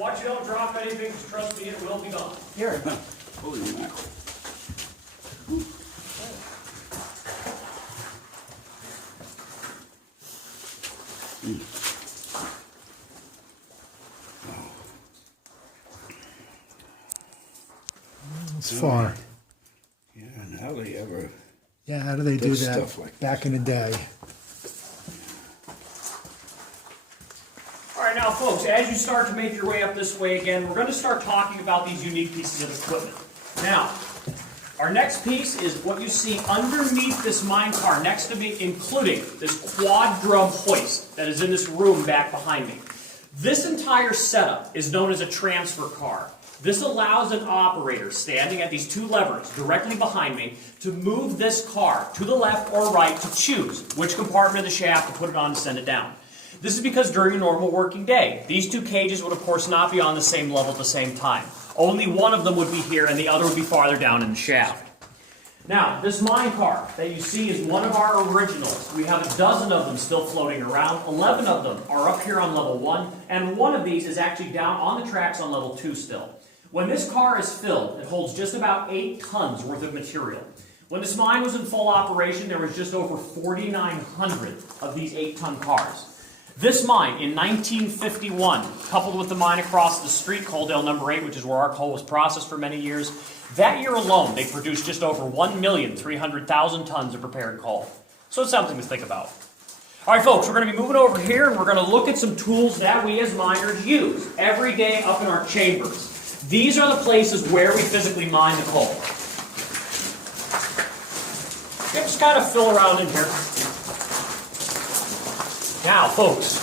Watch you don't drop anything, because trust me, it will be gone. Here. Holy mackerel. It's far. Yeah, and how they ever... Yeah, how do they do Does that stuff like back in the day? All right, now folks, as you start to make your way up this way again, we're going to start talking about these unique pieces of equipment. Now, our next piece is what you see underneath this mine car next to me, including this quad drum hoist that is in this room back behind me. This entire setup is known as a transfer car. This allows an operator standing at these two levers directly behind me to move this car to the left or right to choose which compartment of the shaft to put it on and send it down. This is because during a normal working day, these two cages would of course not be on the same level at the same time. Only one of them would be here and the other would be farther down in the shaft. Now, this mine car that you see is one of our originals. We have a dozen of them still floating around. 11 of them are up here on level 1, and one of these is actually down on the tracks on level 2 still. When this car is filled, it holds just about 8 tons worth of material. When this mine was in full operation, there was just over 4,900 of these 8-ton cars. This mine in 1951, coupled with the mine across the street, Coaldale number 8, which is where our coal was processed for many years, that year alone they produced just over 1,300,000 tons of prepared coal. So it's something to think about. All right, folks, we're going to be moving over here and we're going to look at some tools that we as miners use every day up in our chambers. These are the places where we physically mine the coal. Yep, just kind of fill around in here. Now, folks,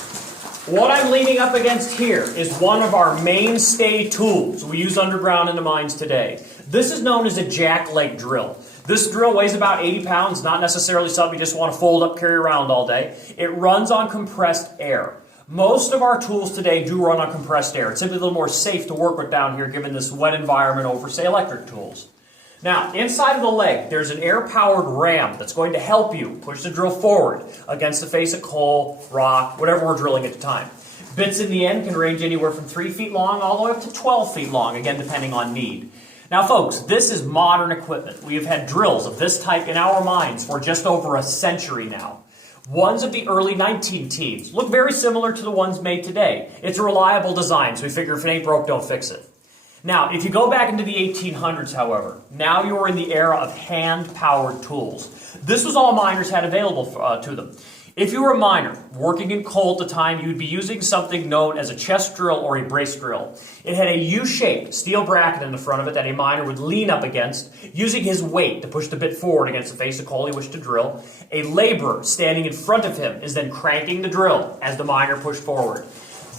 what I'm leaning up against here is one of our mainstay tools we use underground in the mines today. This is known as a jack leg drill. This drill weighs about 80 pounds, not necessarily something you just want to fold up, carry around all day. It runs on compressed air. Most of our tools today do run on compressed air. It's simply a little more safe to work with down here given this wet environment over, say, electric tools. Now, inside of the leg, there's an air-powered ram that's going to help you push the drill forward against the face of coal, rock, whatever we're drilling at the time. Bits in the end can range anywhere from 3 feet long all the way up to 12 feet long, again, depending on need. Now, folks, this is modern equipment. We have had drills of this type in our mines for just over a century now. Ones of the early 19 teens look very similar to the ones made today. It's a reliable design, so we figure if it ain't broke, don't fix it. Now, if you go back into the 1800s, however, now you're in the era of hand-powered tools. This was all miners had available to them. If you were a miner working in coal at the time, you would be using something known as a chest drill or a brace drill. It had a U-shaped steel bracket in the front of it that a miner would lean up against, using his weight to push the bit forward against the face of coal he wished to drill. A laborer standing in front of him is then cranking the drill as the miner pushed forward.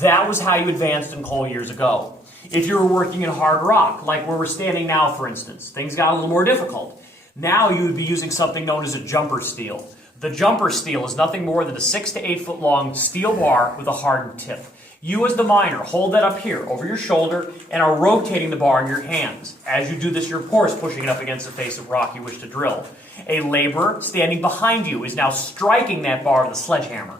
That was how you advanced in coal years ago. If you were working in hard rock, like where we're standing now, for instance, things got a little more difficult. Now you would be using something known as a jumper steel. The jumper steel is nothing more than a 6 to 8 foot long steel bar with a hardened tip. You as the miner hold that up here over your shoulder and are rotating the bar in your hands. As you do this, you're of course pushing it up against the face of rock you wish to drill. A laborer standing behind you is now striking that bar with a sledgehammer.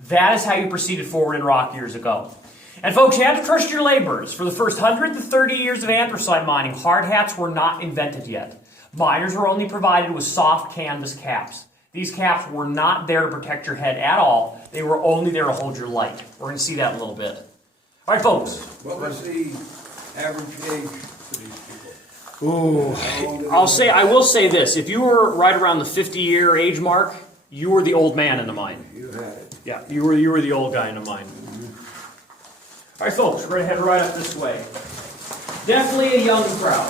That is how you proceeded forward in rock years ago. And folks, you had to trust your laborers. For the first 100 to 30 years of anthracite mining, hard hats were not invented yet. Miners were only provided with soft canvas caps. These caps were not there to protect your head at all. They were only there to hold your light. We're going to see that in a little bit. All right, folks. What was the average age for these people? Ooh, I will say this. If you were right around the 50-year age mark, you were the old man in the mine. You had it. Yeah, you were the old guy in the mine. All right, folks, we're going to head right up this way. Definitely a young crowd.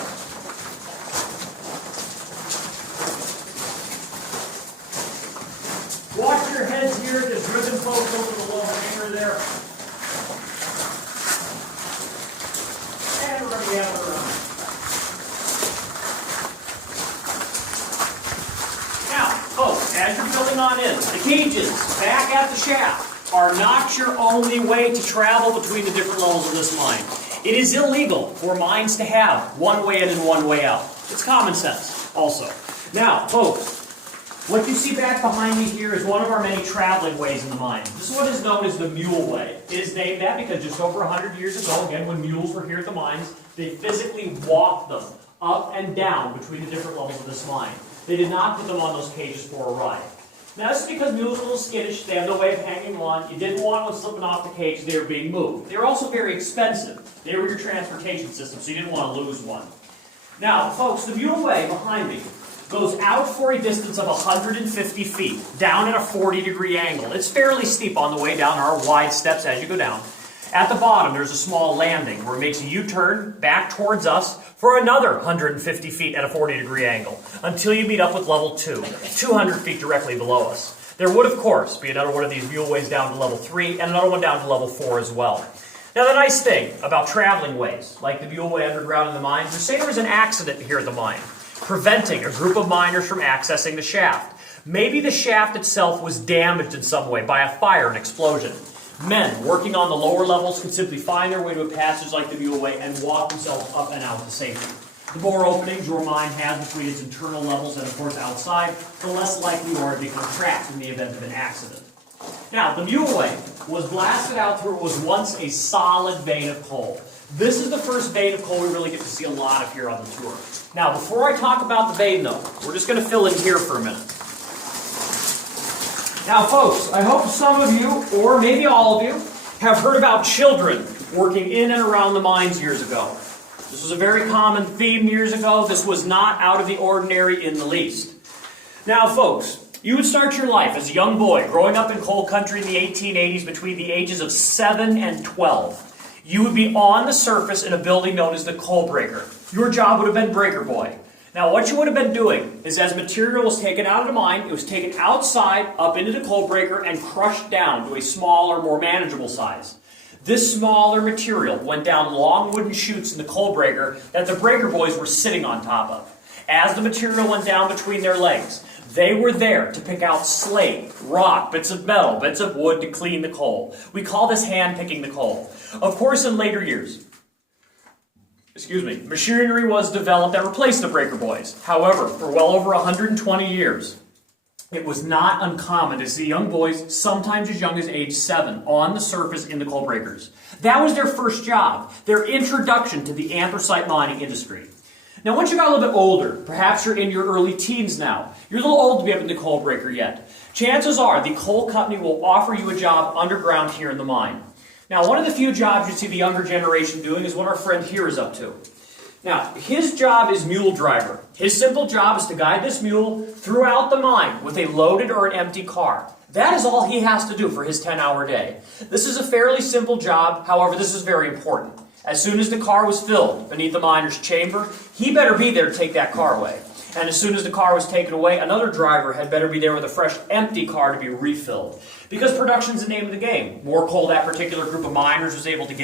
Watch your heads here at the driven post over the lower hanger there. And we're going to gather around. Now, folks, as you're filling on in, the cages back at the shaft are not your only way to travel between the different levels of this mine. It is illegal for mines to have one way in and one way out. It's common sense also. Now, folks, What you see back behind me here is one of our many traveling ways in the mine. This is what is known as the Mule Way. It is named that because just over 100 years ago, again, when mules were here at the mines, they physically walked them up and down between the different levels of this mine. They did not put them on those cages for a ride. Now, this is because mules are a little skittish. They have no way of hanging on. You didn't want one slipping off the cage. They were being moved. They were also very expensive. They were your transportation system, so you didn't want to lose one. Now, folks, the Mule Way behind me goes out for a distance of 150 feet, down at a 40-degree angle. It's fairly steep on the way down. There are wide steps as you go down. At the bottom, there's a small landing where it makes a U-turn back towards us for another 150 feet at a 40-degree angle, until you meet up with level 2, 200 feet directly below us. There would, of course, be another one of these mule ways down to level 3, and another one down to level 4 as well. Now, the nice thing about traveling ways, like the Mule Way underground in the mines, is say there was an accident here at the mine, preventing a group of miners from accessing the shaft. Maybe the shaft itself was damaged in some way by a fire and explosion. Men working on the lower levels could simply find their way to a passage like the Mule Way and walk themselves up and out to safety. The more openings your mine has between its internal levels and, of course, outside, the less likely you are to become trapped in the event of an accident. Now, the Mule Way was blasted out through what was once a solid vein of coal. This is the first vein of coal we really get to see a lot of here on the tour. Now, before I talk about the vein, though, we're just going to fill in here for a minute. Now, folks, I hope some of you, or maybe all of you, have heard about children working in and around the mines years ago. This was a very common theme years ago. This was not out of the ordinary in the least. Now, folks, you would start your life as a young boy growing up in coal country in the 1880s between the ages of 7 and 12. You would be on the surface in a building known as the coal breaker. Your job would have been breaker boy. Now, what you would have been doing is as material was taken out of the mine, it was taken outside, up into the coal breaker, and crushed down to a smaller, more manageable size. This smaller material went down long wooden chutes in the coal breaker that the breaker boys were sitting on top of. As the material went down between their legs, they were there to pick out slate, rock, bits of metal, bits of wood to clean the coal. We call this hand picking the coal. Of course, in later years, machinery was developed that replaced the breaker boys. However, for well over 120 years, it was not uncommon to see young boys, sometimes as young as age 7, on the surface in the coal breakers. That was their first job, their introduction to the anthracite mining industry. Now, once you got a little bit older, perhaps you're in your early teens now, you're a little old to be up in the coal breaker yet. Chances are the coal company will offer you a job underground here in the mine. Now, one of the few jobs you see the younger generation doing is what our friend here is up to. Now, his job is mule driver. His simple job is to guide this mule throughout the mine with a loaded or an empty car. That is all he has to do for his 10-hour day. This is a fairly simple job, however, this is very important. As soon as the car was filled beneath the miner's chamber, he better be there to take that car away. And as soon as the car was taken away, another driver had better be there with a fresh, empty car to be refilled. Because production's the name of the game. More coal that particular group of miners was able to get